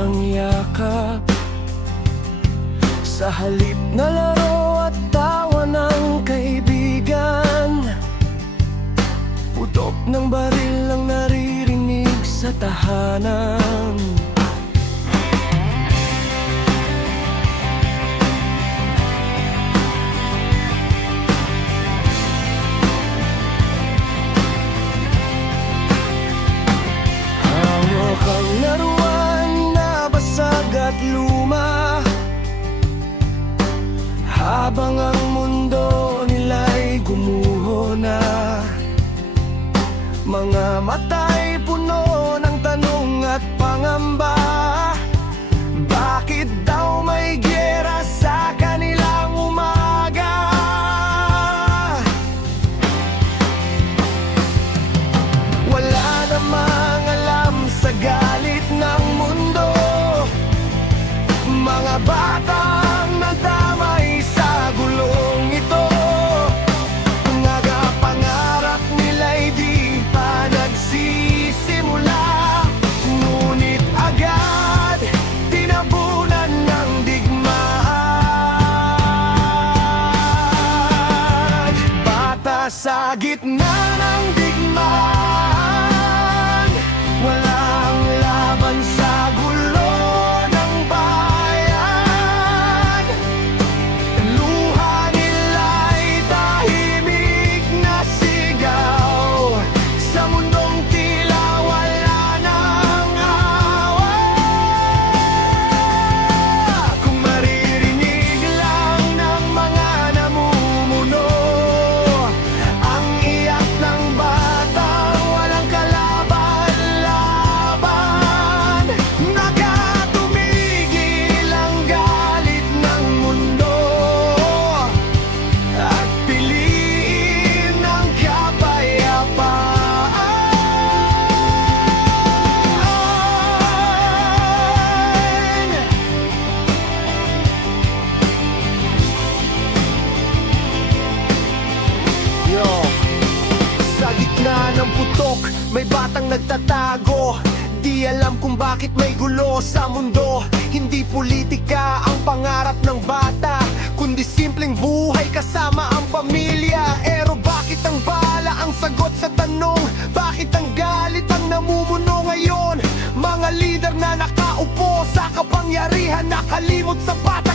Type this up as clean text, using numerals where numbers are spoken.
kitang yakap, sa halip na laro at tawa ng kaibigan. Putok ng baril ang naririnig sa tahanan. Hawak ang laruan na basag at luma, habang ang mundo nila'y gumuho na. Mga mata'y puno ng tanong at pangamba, bakit daw may giyera sa kanilang umaga? Wala namang alam sa galit ng mundo, mga batang nadamay sa gulong ito. Pangarap nila'y di pa nagsisimula, ngunit agad tinabunan ng digmaan. Bata sa gitna ng digmaan, walang laban sa gulo ng bayan. Luha nila'y tahimik na sigaw, sa mundong tila wala nang awa. Kung maririnig lang ng mga namumuno ang iyak ng batang walang kalaban-laban, nakatumigil ang galit ng mundo at piliin ang kapayapaan. Yo, sa gitna ng putok, may batang nagtatago. Di alam kung bakit may gulo sa mundo. Hindi politika ang pangarap ng bata, kundi simpleng buhay kasama ang pamilya. Pero bakit ang bala ang sagot sa tanong? Bakit ang galit ang namumuno ngayon? Mga lider na nakaupo sa kapangyarihan, nakalimot sa bata.